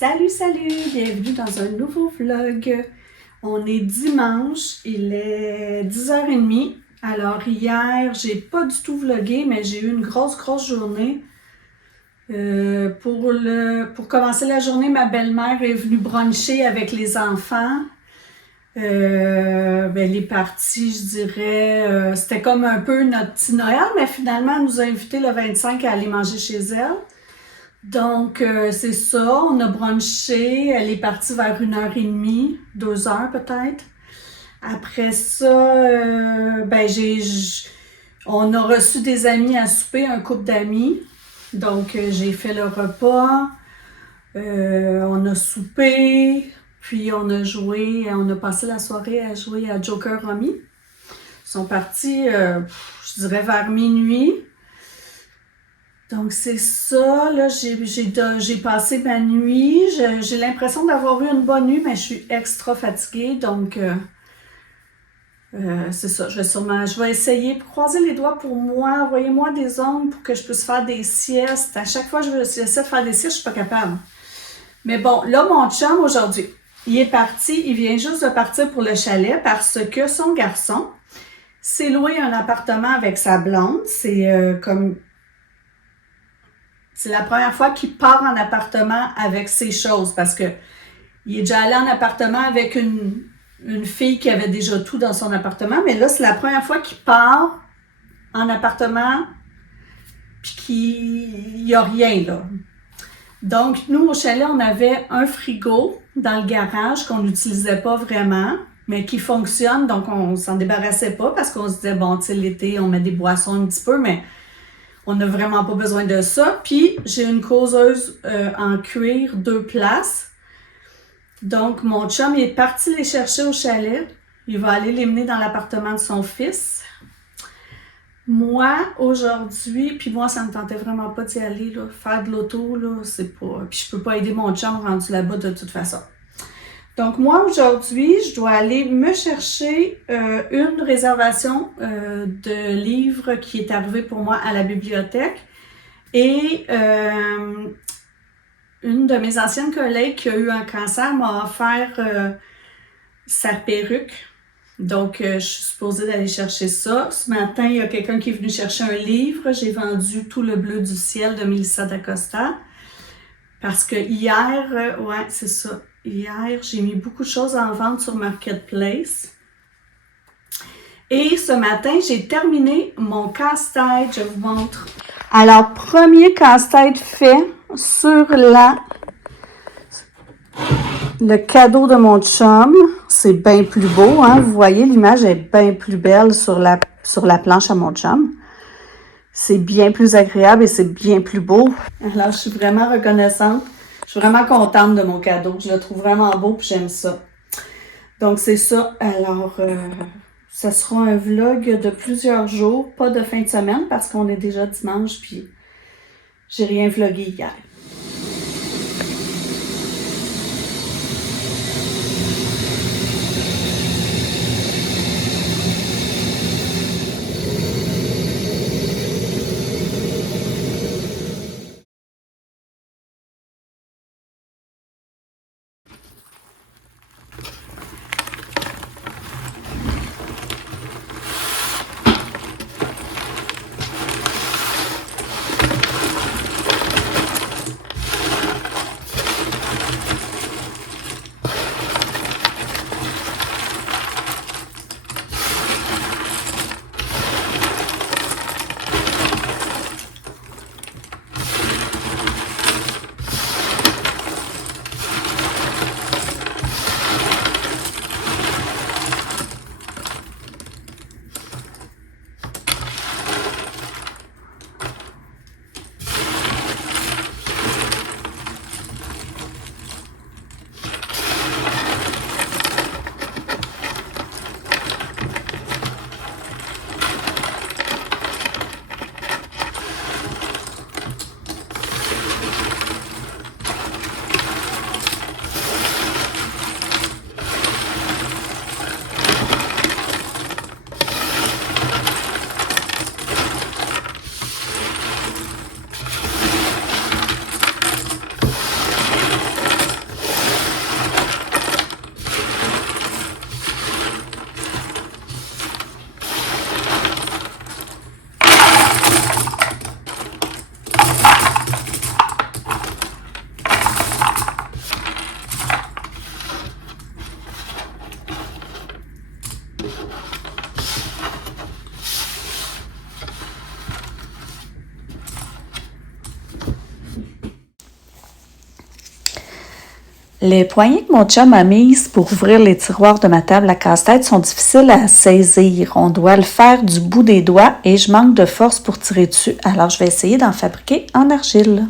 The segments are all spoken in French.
Salut, bienvenue dans un nouveau vlog. On est dimanche, il est 10h30. Alors hier, j'ai pas du tout vlogué, mais j'ai eu une grosse journée. Pour commencer la journée, ma belle-mère est venue bruncher avec les enfants. Elle est partie, je dirais, c'était comme un peu notre petit Noël, mais finalement, elle nous a invités le 25 à aller manger chez elle. Donc, c'est ça, on a brunché, elle est partie vers 1h30, 2h peut-être. Après ça, on a reçu des amis à souper, un couple d'amis. Donc, j'ai fait le repas, on a soupé, puis on a passé la soirée à jouer à Joker Rummy. Ils sont partis, je dirais, vers minuit. Donc, c'est ça, là, j'ai passé ma nuit. J'ai l'impression d'avoir eu une bonne nuit, mais je suis extra fatiguée. Donc, c'est ça. Je vais essayer, croiser les doigts pour moi. Envoyez-moi des ondes pour que je puisse faire des siestes. À chaque fois que j'essaie de faire des siestes, je suis pas capable. Mais bon, là, mon chum, aujourd'hui, il est parti. Il vient juste de partir pour le chalet parce que son garçon s'est loué un appartement avec sa blonde. C'est la première fois qu'il part en appartement avec ses choses parce que il est déjà allé en appartement avec une fille qui avait déjà tout dans son appartement, mais là, c'est la première fois qu'il part en appartement puis qu'il n'y a rien, là. Donc, nous, au chalet, on avait un frigo dans le garage qu'on n'utilisait pas vraiment, mais qui fonctionne, donc on s'en débarrassait pas parce qu'on se disait, bon, tu sais, l'été, on met des boissons un petit peu, mais on n'a vraiment pas besoin de ça. Puis, j'ai une causeuse en cuir 2 places. Donc, mon chum il est parti les chercher au chalet. Il va aller les mener dans l'appartement de son fils. Moi, aujourd'hui, puis moi, ça me tentait vraiment pas d'y aller, là. Faire de l'auto, là, c'est pas... Puis je peux pas aider mon chum rendu là-bas de toute façon. Donc, moi, aujourd'hui, je dois aller me chercher une réservation de livres qui est arrivée pour moi à la bibliothèque. Et une de mes anciennes collègues qui a eu un cancer m'a offert sa perruque. Donc, je suis supposée d'aller chercher ça. Ce matin, il y a quelqu'un qui est venu chercher un livre. J'ai vendu Tout le bleu du ciel de Melissa d'Acosta. Parce que hier, ouais, c'est ça. Hier, j'ai mis beaucoup de choses en vente sur Marketplace. Et ce matin, j'ai terminé mon casse-tête. Je vous montre. Alors, premier casse-tête fait sur le cadeau de mon chum. C'est bien plus beau, hein? Vous voyez, l'image est bien plus belle sur la planche à mon chum. C'est bien plus agréable et c'est bien plus beau. Alors, je suis vraiment reconnaissante. Je suis vraiment contente de mon cadeau. Je le trouve vraiment beau et j'aime ça. Donc, c'est ça. Alors, ça sera un vlog de plusieurs jours, pas de fin de semaine parce qu'on est déjà dimanche puis j'ai rien vlogué hier. Les poignées que mon chum a mises pour ouvrir les tiroirs de ma table à casse-tête sont difficiles à saisir. On doit le faire du bout des doigts et je manque de force pour tirer dessus. Alors, je vais essayer d'en fabriquer en argile.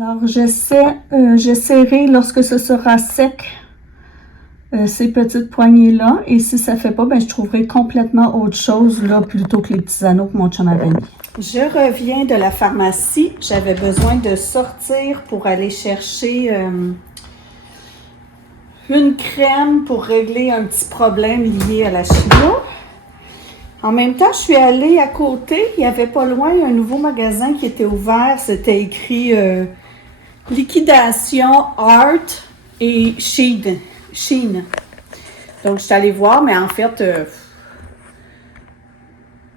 Alors, j'essaierai lorsque ce sera sec ces petites poignées-là. Et si ça ne fait pas, ben, je trouverai complètement autre chose là, plutôt que les petits anneaux que mon chum avait mis. Je reviens de la pharmacie. J'avais besoin de sortir pour aller chercher une crème pour régler un petit problème lié à la chimio. En même temps, je suis allée à côté. Il n'y avait pas loin un nouveau magasin qui était ouvert. C'était écrit liquidation Art et Shein. Donc, je suis allée voir, mais en fait,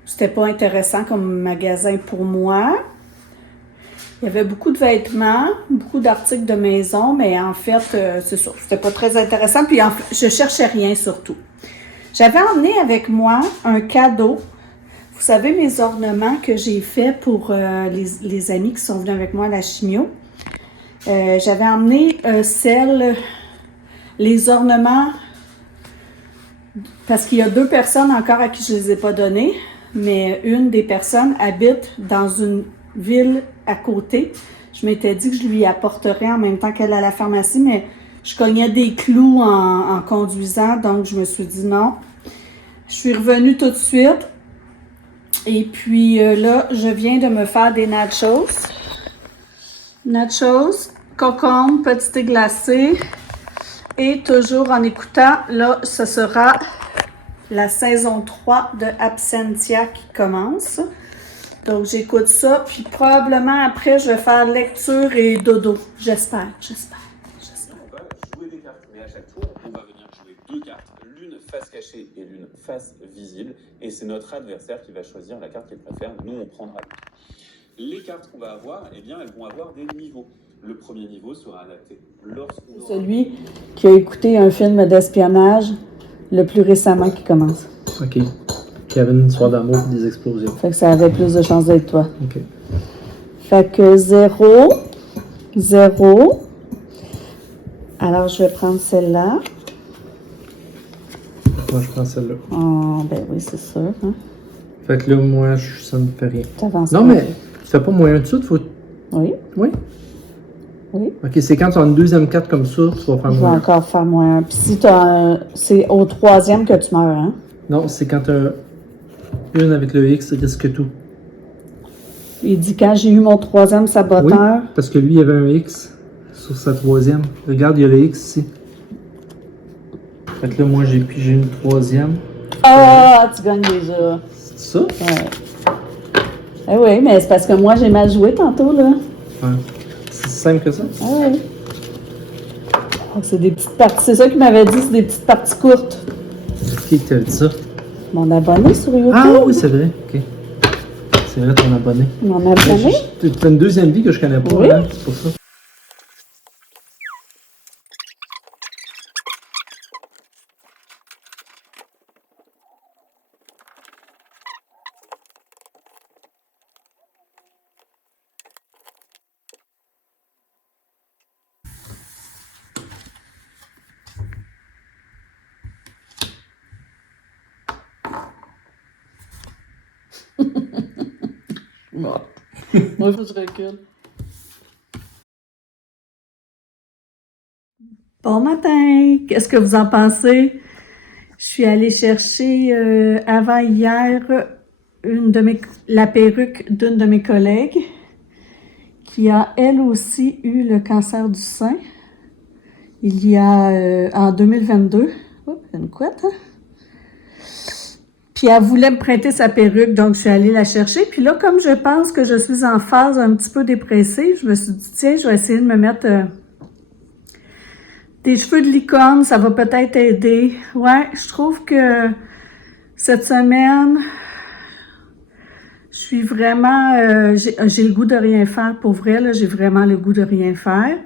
c'était pas intéressant comme magasin pour moi. Il y avait beaucoup de vêtements, beaucoup d'articles de maison, mais en fait, c'est ça, c'était pas très intéressant. Puis, je cherchais rien surtout. J'avais emmené avec moi un cadeau. Vous savez, mes ornements que j'ai faits pour les amis qui sont venus avec moi à la chimio. J'avais emmené les ornements, parce qu'il y a 2 personnes encore à qui je ne les ai pas donnés, mais une des personnes habite dans une ville à côté. Je m'étais dit que je lui apporterais en même temps qu'elle à la pharmacie, mais je cognais des clous en conduisant, donc je me suis dit non. Je suis revenue tout de suite. Et puis là, je viens de me faire des nachos. Nachos, concombre, petit thé glacé. Et toujours en écoutant, là, ce sera la saison 3 de Absentia qui commence. Donc, j'écoute ça. Puis probablement après, je vais faire lecture et dodo. J'espère. On va jouer des cartes, mais à chaque tour, on va venir jouer 2 cartes. L'une face cachée et l'une face visible. Et c'est notre adversaire qui va choisir la carte qu'il préfère. Nous, on prendra l'autre. Les cartes qu'on va avoir, eh bien, elles vont avoir des niveaux. Le premier niveau sera adapté lorsqu'on... Celui qui a écouté un film d'espionnage le plus récemment qui commence. OK. Qui avait une histoire d'amour et des explosions. Fait que ça avait plus de chances d'être toi. OK. Fait que 0, 0. Alors, je vais prendre celle-là. Moi, je prends celle-là. Oh, ben oui, c'est sûr. Hein? Fait que là, moi, ça me fait rien. T'avances Non, pas. mais tu fais pas moyen dessus, faut... Oui, Oui? oui. OK, c'est quand tu as une deuxième carte comme ça, tu vas faire Je vais moyen. encore faire moins. Puis si c'est au troisième que tu meurs, hein? Non, c'est quand tu as une avec le X, risque tout. Il dit quand j'ai eu mon troisième saboteur. Oui, parce que lui, il y avait un X sur sa troisième. Regarde, il y a le X ici. Fait que là, moi, j'ai pigé une troisième. Ah, tu gagnes déjà. C'est ça? Ouais. Eh oui, mais c'est parce que moi, j'ai mal joué tantôt, là. Ouais. C'est si simple que ça? Ah oui. Donc, c'est des petites parties. C'est ça qu'il m'avait dit, c'est des petites parties courtes. Qui t'a dit ça? Mon abonné sur YouTube. Ah oui, c'est vrai. OK. C'est vrai, ton abonné. Mon abonné. Tu as une deuxième vie que je connais pas, Oui. hein? C'est pour ça. Moi, il faut que je recule. Bon matin! Qu'est-ce que vous en pensez? Je suis allée chercher avant hier la perruque d'une de mes collègues qui a elle aussi eu le cancer du sein il y a en 2022. Oh, une couette, hein? Puis elle voulait me prêter sa perruque, donc je suis allée la chercher. Puis là, comme je pense que je suis en phase un petit peu dépressive, je me suis dit, tiens, je vais essayer de me mettre des cheveux de licorne, ça va peut-être aider. Ouais, je trouve que cette semaine, je suis vraiment... j'ai le goût de rien faire, pour vrai, là, j'ai vraiment le goût de rien faire.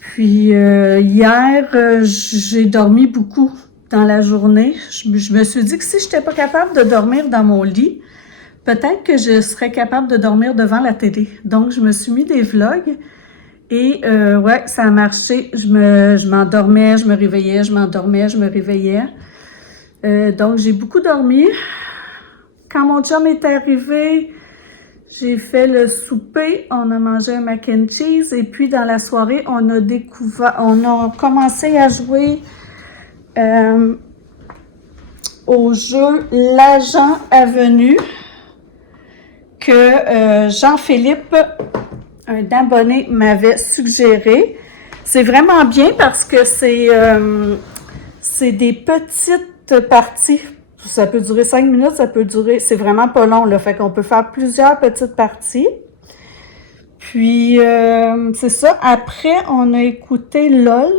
Puis hier, j'ai dormi beaucoup dans la journée. Je me suis dit que si je n'étais pas capable de dormir dans mon lit, peut-être que je serais capable de dormir devant la télé. Donc, je me suis mis des vlogs et ouais, ça a marché. Je m'endormais, je me réveillais, je m'endormais, je me réveillais. Donc, j'ai beaucoup dormi. Quand mon chum est arrivé, j'ai fait le souper, on a mangé un mac and cheese et puis dans la soirée, on a commencé à jouer au jeu L'Agent Avenu que Jean-Philippe, un abonné, m'avait suggéré. C'est vraiment bien parce que c'est des petites parties. Ça peut durer 5 minutes, ça peut durer... C'est vraiment pas long, là. Fait qu'on peut faire plusieurs petites parties. Puis, c'est ça. Après, on a écouté LOL.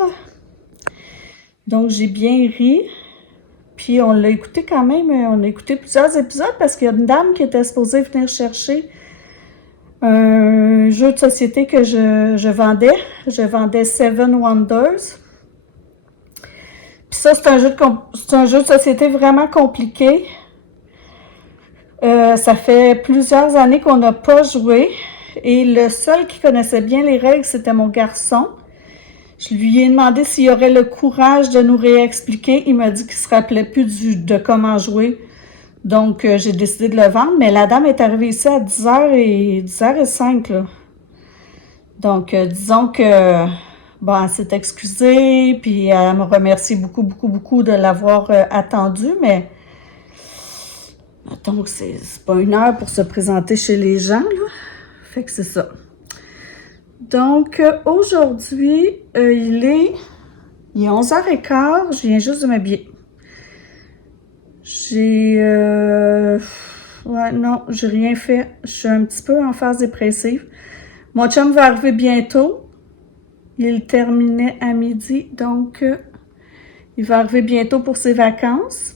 Donc, j'ai bien ri. Puis, on l'a écouté quand même. On a écouté plusieurs épisodes parce qu'il y a une dame qui était supposée venir chercher un jeu de société que je vendais. Je vendais Seven Wonders. Puis ça, c'est un jeu de société vraiment compliqué. Ça fait plusieurs années qu'on n'a pas joué. Et le seul qui connaissait bien les règles, c'était mon garçon. Je lui ai demandé s'il aurait le courage de nous réexpliquer. Il m'a dit qu'il ne se rappelait plus de comment jouer. Donc, j'ai décidé de le vendre. Mais la dame est arrivée ici à 10h05, là. Donc, disons que... Bon, elle s'est excusée, puis elle me remercie beaucoup, beaucoup, beaucoup de l'avoir attendu, mais donc c'est pas une heure pour se présenter chez les gens, là. Fait que c'est ça. Donc, aujourd'hui, il est 11h15, je viens juste de m'habiller. Ouais, non, j'ai rien fait. Je suis un petit peu en phase dépressive. Mon chum va arriver bientôt. Il terminait à midi, donc il va arriver bientôt pour ses vacances.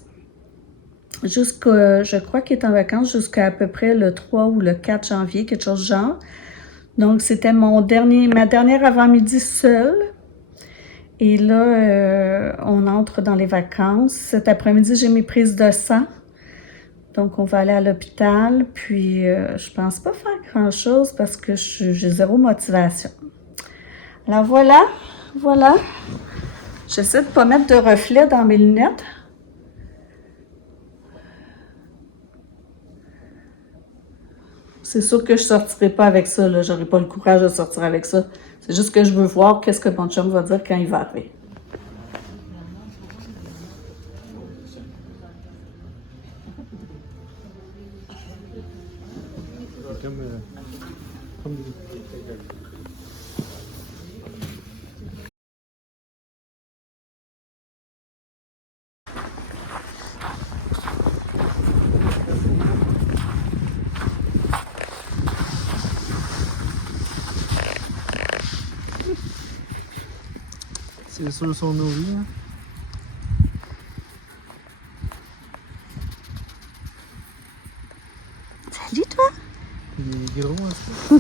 Je crois qu'il est en vacances jusqu'à peu près le 3 ou le 4 janvier, quelque chose du genre. Donc, c'était ma dernière avant-midi seule. Et là, on entre dans les vacances. Cet après-midi, j'ai mes prises de sang. Donc, on va aller à l'hôpital. Puis, je pense pas faire grand-chose parce que j'ai zéro motivation. Alors, voilà. J'essaie de pas mettre de reflets dans mes lunettes. C'est sûr que je sortirai pas avec ça, là. J'aurai pas le courage de sortir avec ça. C'est juste que je veux voir qu'est-ce que mon chum va dire quand il va arriver. C'est sûr, ils sont nourris. Hein? Salut, toi! Il est gros, hein, ça.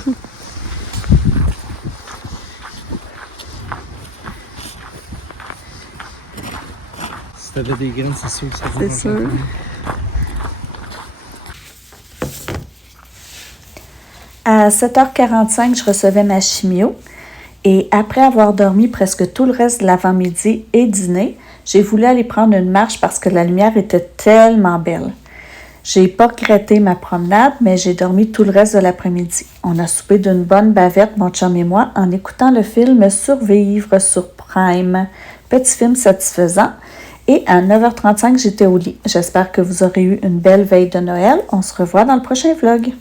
Si t'avais des graines, c'est sûr que ça C'est sûr. À 7h45, je recevais ma chimio. Et après avoir dormi presque tout le reste de l'avant-midi et dîner, j'ai voulu aller prendre une marche parce que la lumière était tellement belle. J'ai pas regretté ma promenade, mais j'ai dormi tout le reste de l'après-midi. On a soupé d'une bonne bavette, mon chum et moi, en écoutant le film Survivre sur Prime. Petit film satisfaisant. Et à 9h35, j'étais au lit. J'espère que vous aurez eu une belle veille de Noël. On se revoit dans le prochain vlog.